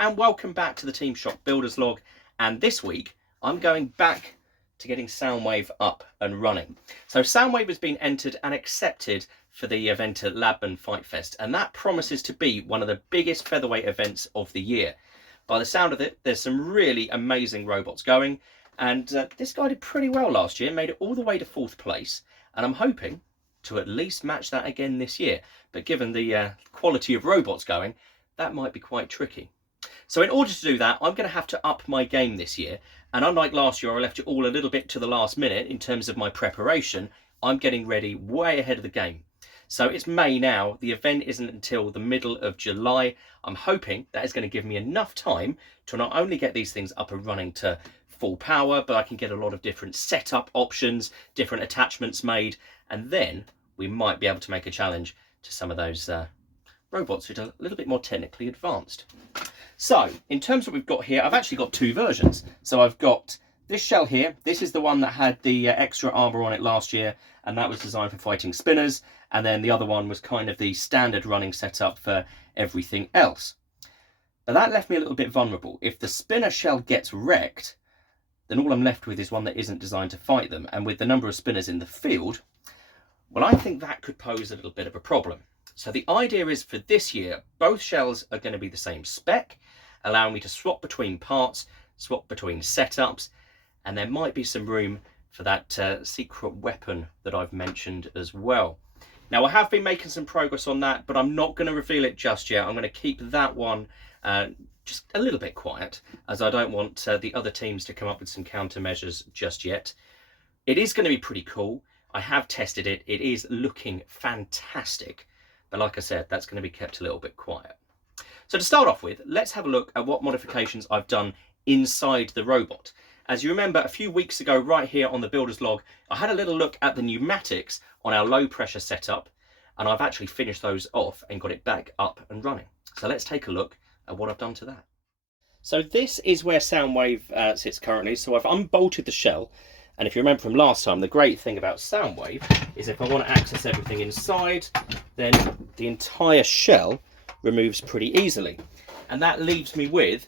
and welcome back to the Team Shop Builders Log. And this week I'm going back to getting Soundwave up and running. So Soundwave has been entered and accepted for the event at Labman Fightfest, and that promises to be one of the biggest featherweight events of the year. By the sound of it, there's some really amazing robots going, and this guy did pretty well last year, made it all the way to 4th place, and I'm hoping to at least match that again this year. But given the quality of robots going, that might be quite tricky. So in order to do that, I'm going to have to up my game this year. And unlike last year, I left it all a little bit to the last minute in terms of my preparation. I'm getting ready way ahead of the game. So it's May now. The event isn't until the middle of July. I'm hoping that is going to give me enough time to not only get these things up and running to full power, but I can get a lot of different setup options, different attachments made, and then we might be able to make a challenge to some of those robots that are a little bit more technically advanced. So in terms of what we've got here, I've actually got two versions. So I've got this shell here. This is the one that had the extra armor on it last year, and that was designed for fighting spinners. And then the other one was kind of the standard running setup for everything else. But that left me a little bit vulnerable. If the spinner shell gets wrecked, then all I'm left with is one that isn't designed to fight them. And with the number of spinners in the field, well, I think that could pose a little bit of a problem. So the idea is for this year, both shells are going to be the same spec, allowing me to swap between parts, swap between setups, and there might be some room for that secret weapon that I've mentioned as well. Now, I have been making some progress on that, but I'm not going to reveal it just yet. I'm going to keep that one just a little bit quiet, as I don't want the other teams to come up with some countermeasures just yet. It is going to be pretty cool. I have tested it. It is looking fantastic. But like I said, that's going to be kept a little bit quiet. So to start off with, let's have a look at what modifications I've done inside the robot. As you remember, a few weeks ago, right here on the Builder's Log, I had a little look at the pneumatics on our low pressure setup, and I've actually finished those off and got it back up and running. So let's take a look at what I've done to that. So this is where Soundwave sits currently. So I've unbolted the shell. And if you remember from last time, the great thing about Soundwave is if I want to access everything inside, then the entire shell removes pretty easily. And that leaves me with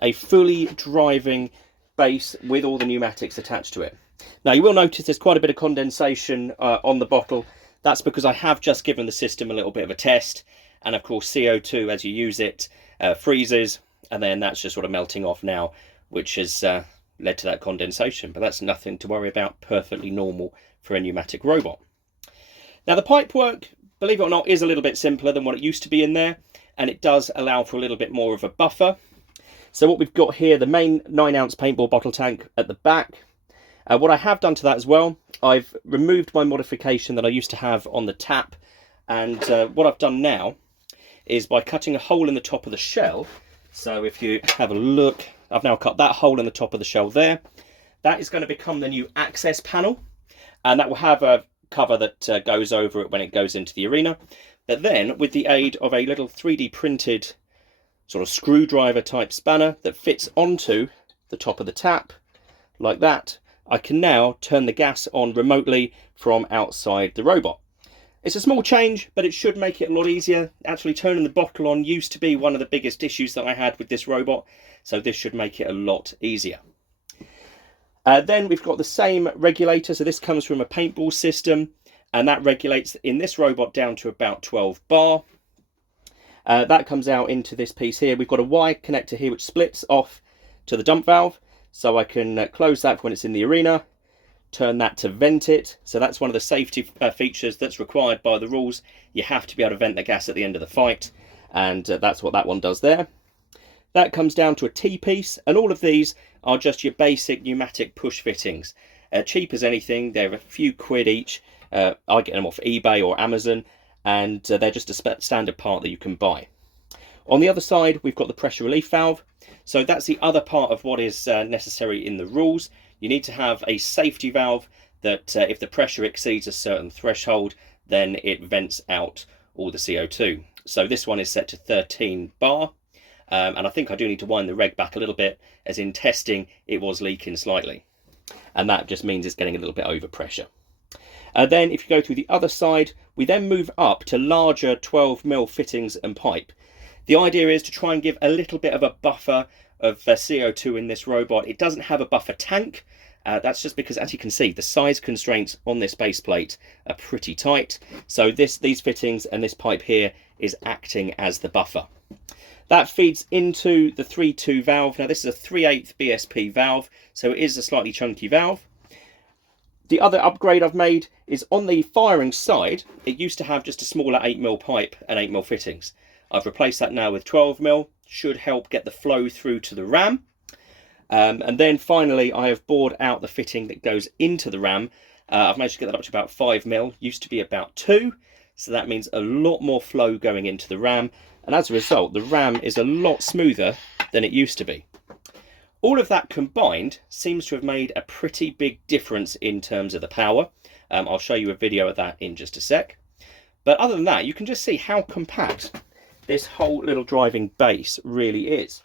a fully driving base with all the pneumatics attached to it. Now you will notice there's quite a bit of condensation on the bottle. That's because I have just given the system a little bit of a test. And of course CO2 as you use it freezes, and then that's just sort of melting off now, which has led to that condensation, but that's nothing to worry about, perfectly normal for a pneumatic robot. Now the pipe work, believe it or not, is a little bit simpler than what it used to be in there, and it does allow for a little bit more of a buffer. So what we've got here, the main 9-ounce paintball bottle tank at the back. What I have done to that as well, I've removed my modification that I used to have on the tap, and what I've done now is by cutting a hole in the top of the shell. So if you have a look, I've now cut that hole in the top of the shell there. That is going to become the new access panel, and that will have a cover that goes over it when it goes into the arena. But then with the aid of a little 3D printed sort of screwdriver type spanner that fits onto the top of the tap like that, I can now turn the gas on remotely from outside the robot. It's a small change, but it should make it a lot easier. Actually turning the bottle on used to be one of the biggest issues that I had with this robot, so this should make it a lot easier. Then we've got the same regulator, so this comes from a paintball system, and that regulates in this robot down to about 12 bar. That comes out into this piece here. We've got a wire connector here which splits off to the dump valve, so I can close that when it's in the arena, turn that to vent it. So that's one of the safety features that's required by the rules. You have to be able to vent the gas at the end of the fight, and that's what that one does there. That comes down to a T-piece, and all of these are just your basic pneumatic push fittings. Cheap as anything, they're a few quid each. I get them off eBay or Amazon, and they're just a standard part that you can buy. On the other side, we've got the pressure relief valve. So that's the other part of what is necessary in the rules. You need to have a safety valve that if the pressure exceeds a certain threshold, then it vents out all the CO2. So this one is set to 13 bar. And I think I do need to wind the reg back a little bit, as in testing it was leaking slightly. And that just means it's getting a little bit over pressure. Then if you go through the other side, we then move up to larger 12mm fittings and pipe. The idea is to try and give a little bit of a buffer of CO2 in this robot. It doesn't have a buffer tank. That's just because, as you can see, the size constraints on this base plate are pretty tight. So these fittings and this pipe here is acting as the buffer. That feeds into the 3.2 valve. Now this is a 3/8 BSP valve, so it is a slightly chunky valve. The other upgrade I've made is on the firing side. It used to have just a smaller 8mm pipe and 8mm fittings. I've replaced that now with 12mm. Should help get the flow through to the ram. And then finally, I have bored out the fitting that goes into the ram. I've managed to get that up to about 5mm. Used to be about 2, so that means a lot more flow going into the ram. And as a result, the ram is a lot smoother than it used to be. All of that combined seems to have made a pretty big difference in terms of the power. I'll show you a video of that in just a sec. But other than that, you can just see how compact this whole little driving base really is.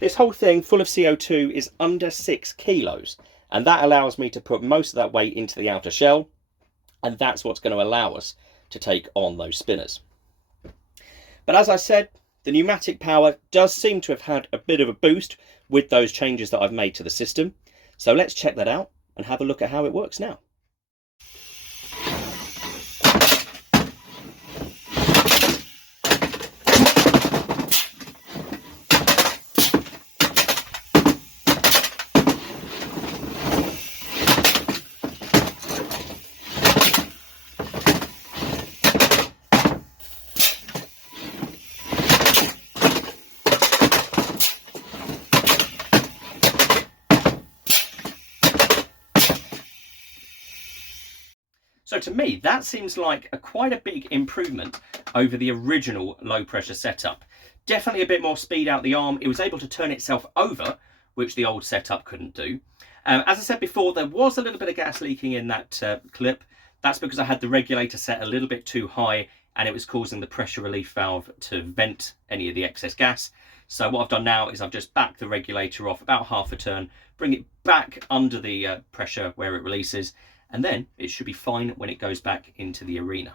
This whole thing full of CO2 is under 6 kilos, and that allows me to put most of that weight into the outer shell, and that's what's going to allow us to take on those spinners. But as I said, the pneumatic power does seem to have had a bit of a boost with those changes that I've made to the system. So let's check that out and have a look at how it works now. So to me, that seems like quite a big improvement over the original low pressure setup. Definitely a bit more speed out the arm. It was able to turn itself over, which the old setup couldn't do. As I said before, there was a little bit of gas leaking in that clip. That's because I had the regulator set a little bit too high and it was causing the pressure relief valve to vent any of the excess gas. So what I've done now is I've just backed the regulator off about half a turn, bring it back under the pressure where it releases, and then it should be fine when it goes back into the arena.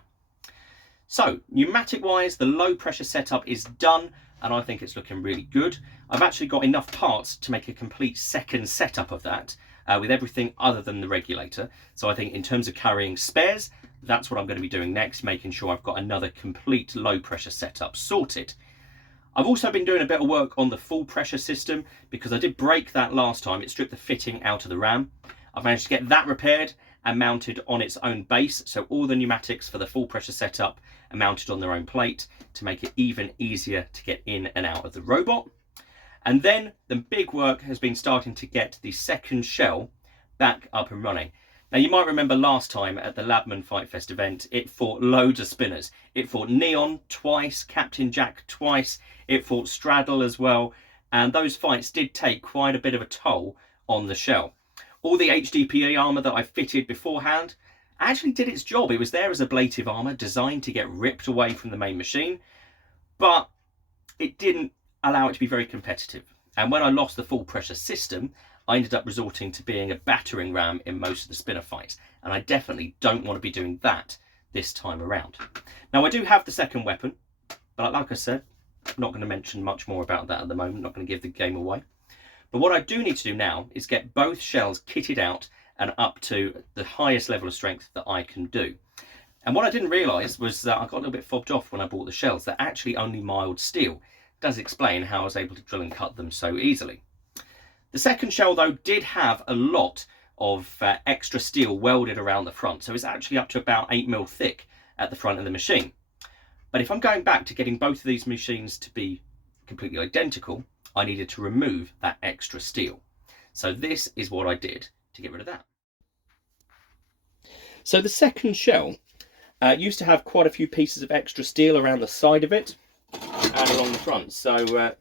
So pneumatic wise, the low pressure setup is done and I think it's looking really good. I've actually got enough parts to make a complete second setup of that with everything other than the regulator. So I think in terms of carrying spares, that's what I'm going to be doing next, making sure I've got another complete low pressure setup sorted. I've also been doing a bit of work on the full pressure system because I did break that last time. It stripped the fitting out of the ram. I've managed to get that repaired and mounted on its own base, so all the pneumatics for the full pressure setup are mounted on their own plate to make it even easier to get in and out of the robot. And then the big work has been starting to get the second shell back up and running. Now you might remember last time at the Labman Fightfest event, it fought loads of spinners. It fought Neon twice, Captain Jack twice, it fought Straddle as well, and those fights did take quite a bit of a toll on the shell. All the HDPE armour that I fitted beforehand actually did its job. It was there as ablative armour designed to get ripped away from the main machine, but it didn't allow it to be very competitive. And when I lost the full pressure system, I ended up resorting to being a battering ram in most of the spinner fights. And I definitely don't want to be doing that this time around. Now I do have the second weapon, but like I said, I'm not going to mention much more about that at the moment, not going to give the game away. But what I do need to do now is get both shells kitted out and up to the highest level of strength that I can do. And what I didn't realise was that I got a little bit fobbed off when I bought the shells. They're actually only mild steel. It does explain how I was able to drill and cut them so easily. The second shell though did have a lot of extra steel welded around the front. So it's actually up to about 8mm thick at the front of the machine. But if I'm going back to getting both of these machines to be completely identical, I needed to remove that extra steel. So this is what I did to get rid of that. So the second shell used to have quite a few pieces of extra steel around the side of it and along the front. So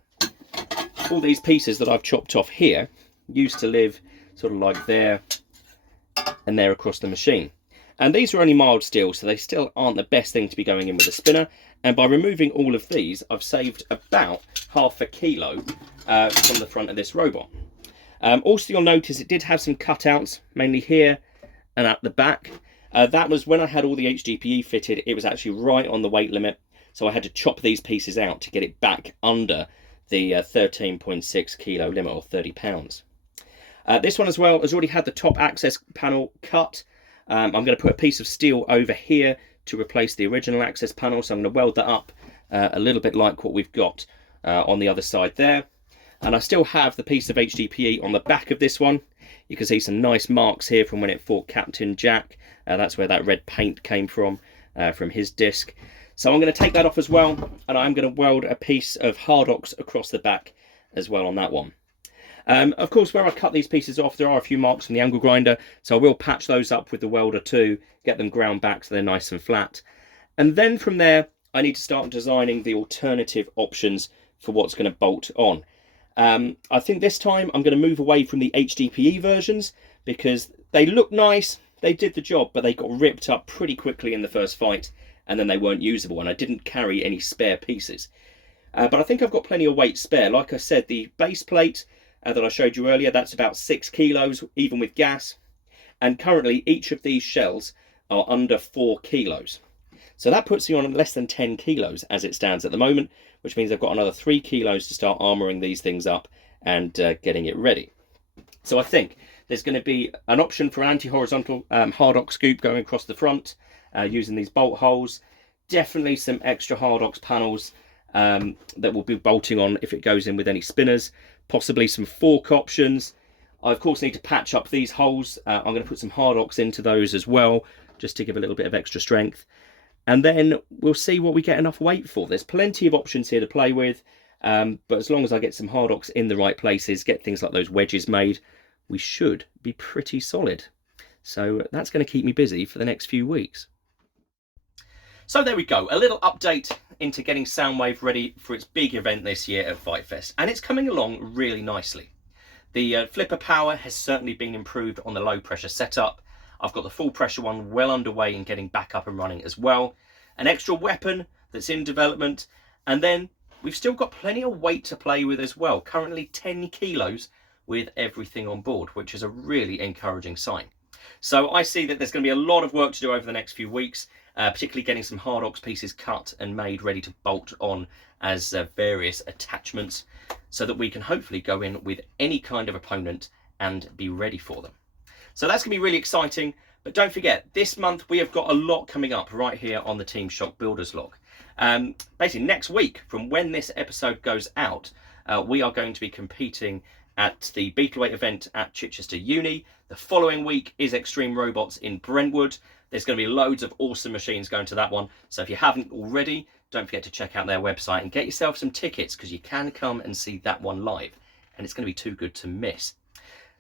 all these pieces that I've chopped off here used to live sort of like there and there across the machine. And these are only mild steel, so they still aren't the best thing to be going in with a spinner. And by removing all of these, I've saved about half a kilo from the front of this robot. Also, you'll notice it did have some cutouts, mainly here and at the back. That was when I had all the HDPE fitted. It was actually right on the weight limit. So I had to chop these pieces out to get it back under the 13.6 kilo limit, or 30 pounds. This one as well has already had the top access panel cut. I'm going to put a piece of steel over here to replace the original access panel, so I'm going to weld that up a little bit like what we've got on the other side there. And I still have the piece of HDPE on the back of this one. You can see some nice marks here from when it fought Captain Jack. That's where that red paint came from his disc. So I'm going to take that off as well, and I'm going to weld a piece of Hardox across the back as well on that one. Of course, where I cut these pieces off, there are a few marks from the angle grinder, so I will patch those up with the welder too, get them ground back so they're nice and flat. And then from there, I need to start designing the alternative options for what's going to bolt on. I think this time I'm going to move away from the HDPE versions, because they look nice, they did the job, but they got ripped up pretty quickly in the first fight, and then they weren't usable, and I didn't carry any spare pieces. But I think I've got plenty of weight spare. Like I said, the base plate that I showed you earlier, that's about 6 kilos, even with gas. And currently, each of these shells are under 4 kilos. So that puts me on less than 10 kilos as it stands at the moment, which means I've got another 3 kilos to start armouring these things up and getting it ready. So I think there's going to be an option for anti-horizontal Hardox scoop going across the front using these bolt holes. Definitely some extra Hardox panels that will be bolting on if it goes in with any spinners. Possibly some fork options. I of course need to patch up these holes. I'm going to put some Hardox into those as well, just to give a little bit of extra strength. And then we'll see what we get enough weight for. There's plenty of options here to play with, but as long as I get some Hardox in the right places, get things like those wedges made, we should be pretty solid. So that's going to keep me busy for the next few weeks. So there we go, a little update into getting Soundwave ready for its big event this year at Fightfest, and it's coming along really nicely. The flipper power has certainly been improved on the low pressure setup. I've got the full pressure one well underway and getting back up and running as well. An extra weapon that's in development, and then we've still got plenty of weight to play with as well. Currently 10 kilos with everything on board, which is a really encouraging sign. So I see that there's going to be a lot of work to do over the next few weeks, particularly getting some Hardox pieces cut and made ready to bolt on as various attachments, so that we can hopefully go in with any kind of opponent and be ready for them. So that's going to be really exciting. But don't forget, this month we have got a lot coming up right here on the Team Shock Builders Log. Basically next week, from when this episode goes out, we are going to be competing at the Beetleweight event at Chichester Uni. The following week is Extreme Robots in Brentwood. There's going to be loads of awesome machines going to that one. So if you haven't already, don't forget to check out their website and get yourself some tickets, because you can come and see that one live, and it's going to be too good to miss.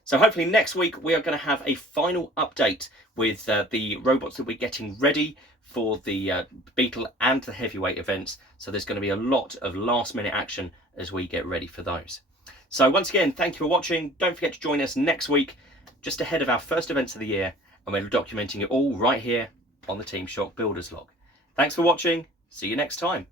So hopefully next week we are going to have a final update with the robots that we're getting ready for the Beetle and the heavyweight events. So there's going to be a lot of last minute action as we get ready for those. So once again, thank you for watching. Don't forget to join us next week, just ahead of our first events of the year, and we're documenting it all right here on the Team Shock Builders Log. Thanks for watching. See you next time.